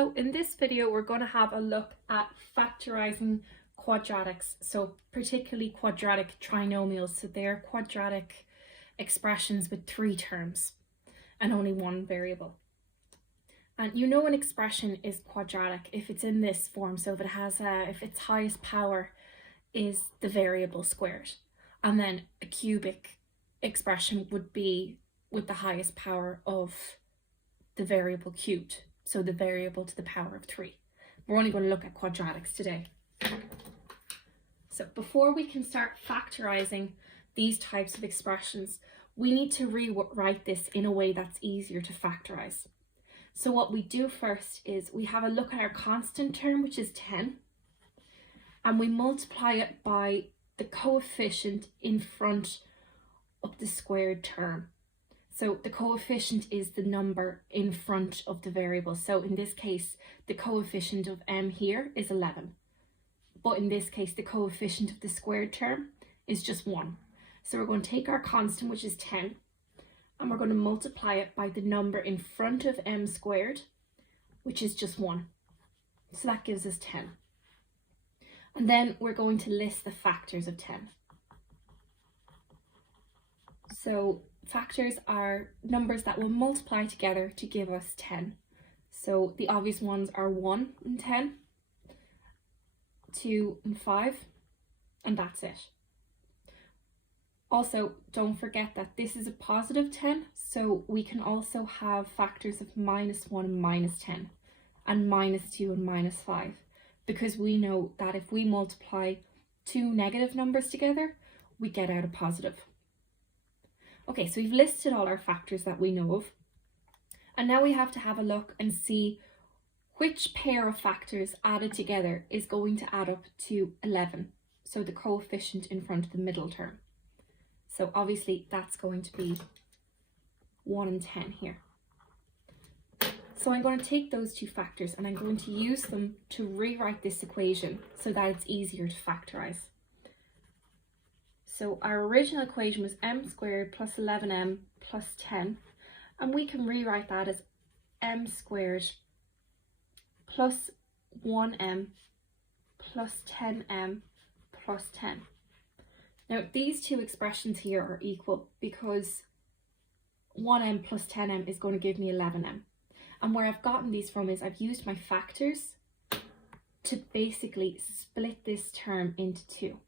So in this video, we're going to have a look at factorizing quadratics, so particularly quadratic trinomials. So they're quadratic expressions with three terms and only one variable. And you know an expression is quadratic if it's in this form. So if it has if its highest power is the variable squared, and then a cubic expression would be with the highest power of the variable cubed. So the variable to the power of 3. We're only going to look at quadratics today. So before we can start factorizing these types of expressions, we need to rewrite this in a way that's easier to factorize. So what we do first is we have a look at our constant term, which is 10, and we multiply it by the coefficient in front of the squared term. So the coefficient is the number in front of the variable. So in this case, the coefficient of m here is 11. But in this case, the coefficient of the squared term is just 1. So we're going to take our constant, which is 10, and we're going to multiply it by the number in front of m squared, which is just 1. So that gives us 10. And then we're going to list the factors of 10. So factors are numbers that will multiply together to give us 10. So the obvious ones are 1 and 10, 2 and 5, and that's it. Also, don't forget that this is a positive 10, so we can also have factors of -1 and -10, and -2 and -5, because we know that if we multiply two negative numbers together, we get out a positive. Okay, so we've listed all our factors that we know of, and now we have to have a look and see which pair of factors added together is going to add up to 11, so the coefficient in front of the middle term. So obviously that's going to be 1 and 10 here. So I'm going to take those two factors and I'm going to use them to rewrite this equation so that it's easier to factorize. So our original equation was m squared plus 11m plus 10, and we can rewrite that as m squared plus 1m plus 10m plus 10. Now these two expressions here are equal because 1m plus 10m is going to give me 11m. And where I've gotten these from is I've used my factors to basically split this term into two,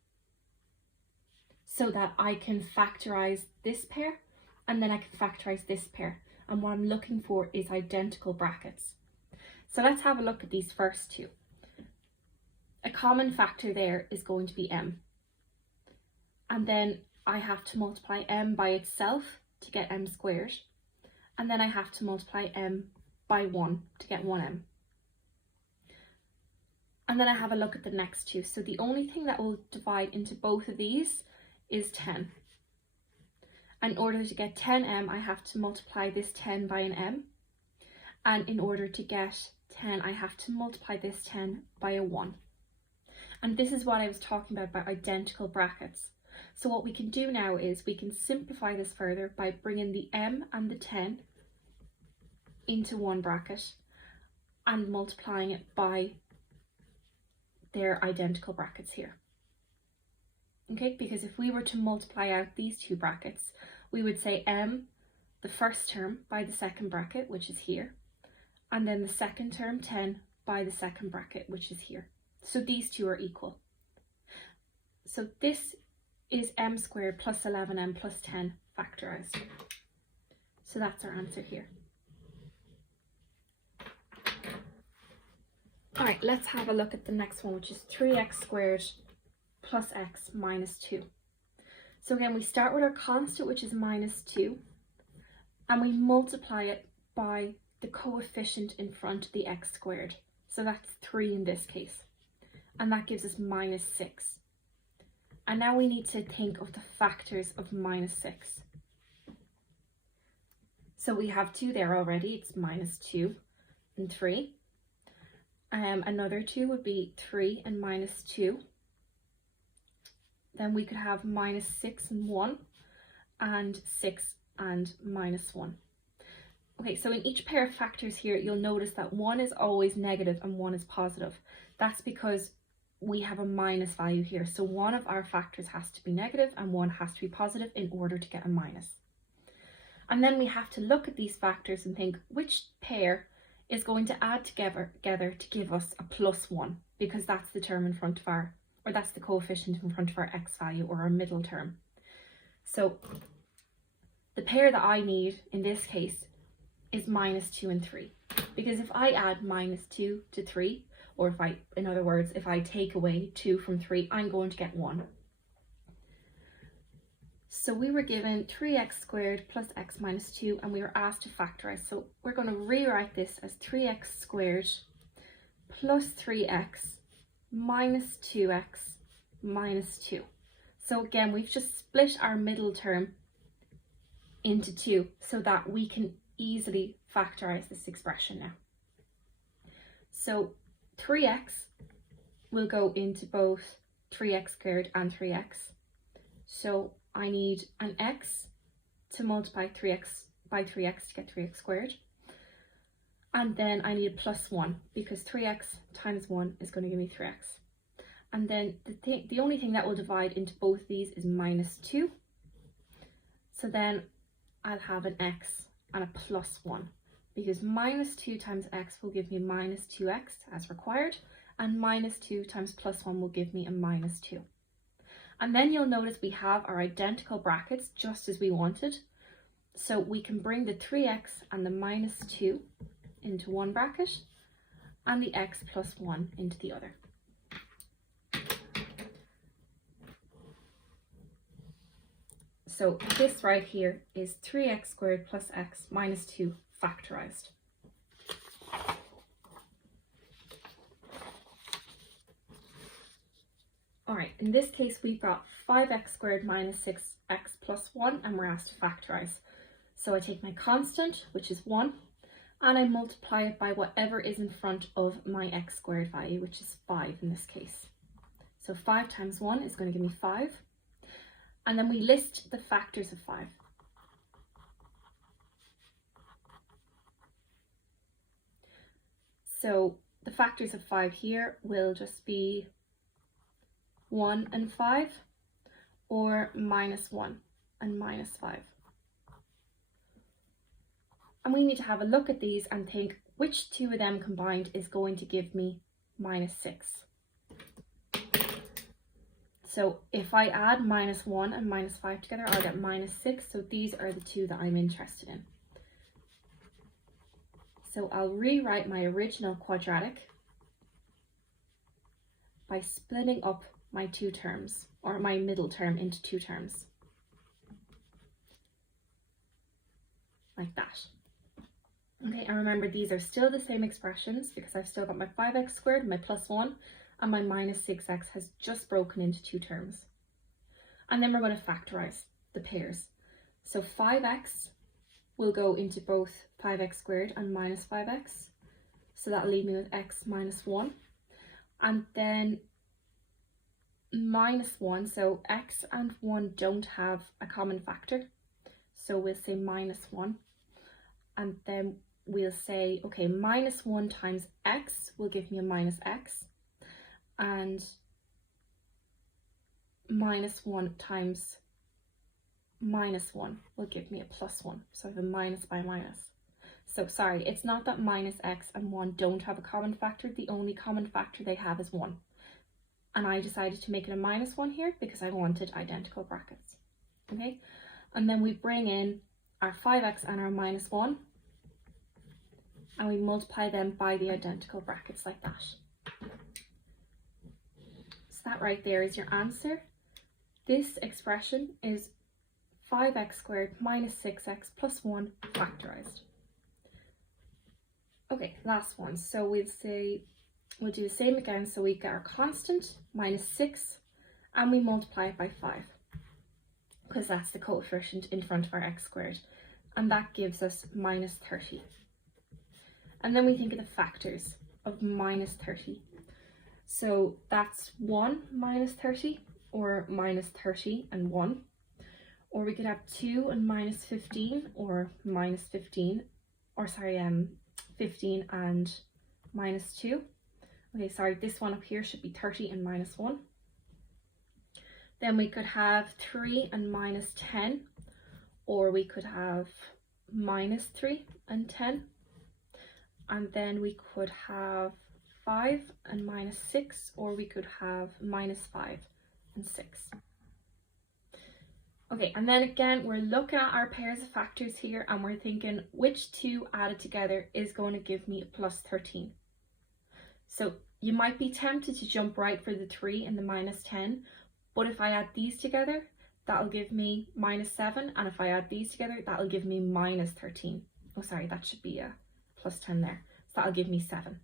so that I can factorize this pair and then I can factorize this pair. And what I'm looking for is identical brackets. So let's have a look at these first two. A common factor there is going to be m. And then I have to multiply m by itself to get m squared. And then I have to multiply m by 1 to get 1m. And then I have a look at the next two. So the only thing that will divide into both of these is 10. And in order to get 10m, I have to multiply this 10 by an m. And in order to get 10, I have to multiply this 10 by a 1. And this is what I was talking about identical brackets. So what we can do now is we can simplify this further by bringing the m and the 10 into one bracket and multiplying it by their identical brackets here. Okay, because if we were to multiply out these two brackets, we would say m, the first term, by the second bracket, which is here, and then the second term, 10, by the second bracket, which is here. So these two are equal. So this is m squared plus 11m plus 10 factorized. So that's our answer here. All right, let's have a look at the next one, which is 3x squared plus x minus 2. So again, we start with our constant, which is -2, and we multiply it by the coefficient in front of the x squared. So that's 3 in this case, and that gives us -6. And now we need to think of the factors of -6. So we have 2 there already, it's -2 and 3. Another 2 would be 3 and -2. Then we could have -6 and 1, and 6 and -1. Okay, so in each pair of factors here, you'll notice that one is always negative and one is positive. That's because we have a minus value here. So one of our factors has to be negative and one has to be positive in order to get a minus. And then we have to look at these factors and think which pair is going to add together to give us a +1, because that's the term in front of our, or that's the coefficient in front of our x value, or our middle term. So the pair that I need in this case is -2 and 3, because if I add -2 to 3, or if I, in other words, if I take away 2 from 3, I'm going to get 1. So we were given 3x squared plus x minus 2, and we were asked to factorize. So we're going to rewrite this as 3x squared plus 3x minus 2x minus 2. So again, we've just split our middle term into 2 so that we can easily factorize this expression now. So 3x will go into both 3x squared and 3x. So I need an x to multiply 3x by 3x to get 3x squared. And then I need a +1, because 3x times 1 is going to give me 3x. And then the only thing that will divide into both these is -2. So then I'll have an x and a +1, because -2 times x will give me -2x as required, and -2 times +1 will give me a -2. And then you'll notice we have our identical brackets just as we wanted. So we can bring the 3x and the -2 into one bracket and the x plus 1 into the other. So this right here is 3x squared plus x minus 2 factorized. All right, in this case, we've got 5x squared minus 6x plus 1, and we're asked to factorize. So I take my constant, which is 1, and I multiply it by whatever is in front of my x squared value, which is 5 in this case. So 5 times 1 is going to give me 5. And then we list the factors of 5. So the factors of 5 here will just be 1 and 5, or -1 and -5. And we need to have a look at these and think which two of them combined is going to give me -6. So if I add -1 and -5 together, I'll get -6. So these are the two that I'm interested in. So I'll rewrite my original quadratic by splitting up my two terms, or my middle term, into two terms. Like that. Okay, and remember, these are still the same expressions because I've still got my 5x squared, my +1, and my -6x has just broken into two terms. And then we're going to factorize the pairs. So 5x will go into both 5x squared and -5x. So that'll leave me with x minus 1. And then -1, so x and 1 don't have a common factor. So we'll say -1. And then we'll say, okay, -1 times x will give me a -x. And -1 times -1 will give me a +1. So I have a minus by minus. So sorry, it's not that -x and 1 don't have a common factor. The only common factor they have is 1. And I decided to make it a -1 here because I wanted identical brackets. Okay, and then we bring in our 5x and our -1, and we multiply them by the identical brackets like that. So that right there is your answer. This expression is 5x squared minus 6x plus 1 factorized. Okay, last one. So we'll do the same again. So we get our constant, -6, and we multiply it by 5, because that's the coefficient in front of our x squared. And that gives us -30. And then we think of the factors of -30. So that's 1 minus 30, or -30 and 1. Or we could have 2 and -15, or -15 15 and minus 2. Okay, sorry, this one up here should be 30 and minus 1. Then we could have 3 and minus 10, or we could have minus 3 and 10. And then we could have 5 and minus 6, or we could have minus 5 and 6. Okay, and then again, we're looking at our pairs of factors here and we're thinking which two added together is going to give me plus 13. So you might be tempted to jump right for the 3 and the minus 10, but if I add these together, that'll give me minus 7, and if I add these together, that'll give me minus 13. Oh, sorry, that should be a plus 10 there. So that'll give me 7.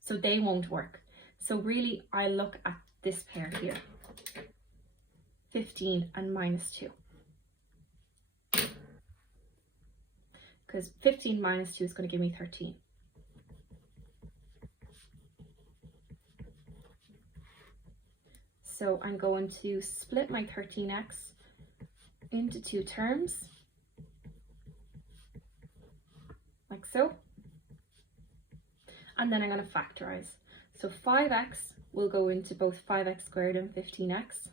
So they won't work. So really, I look at this pair here, 15 and minus 2. Because 15 minus 2 is going to give me 13. So I'm going to split my 13x into 2 terms, like so. And then I'm going to factorize. So 5x will go into both 5x squared and 15x.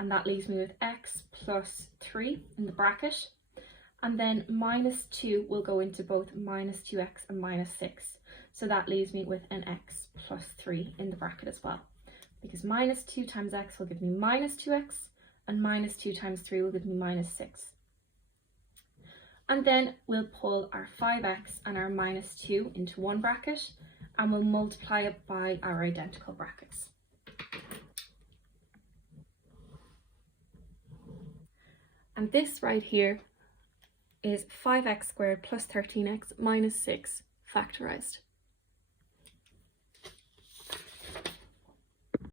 And that leaves me with x plus 3 in the bracket. And then minus 2 will go into both minus 2x and minus 6. So that leaves me with an x plus 3 in the bracket as well. Because minus 2 times x will give me minus 2x, and minus 2 times 3 will give me minus 6. And then we'll pull our 5x and our minus 2 into one bracket, and we'll multiply it by our identical brackets. And this right here is 5x squared plus 13x minus 6 factorised.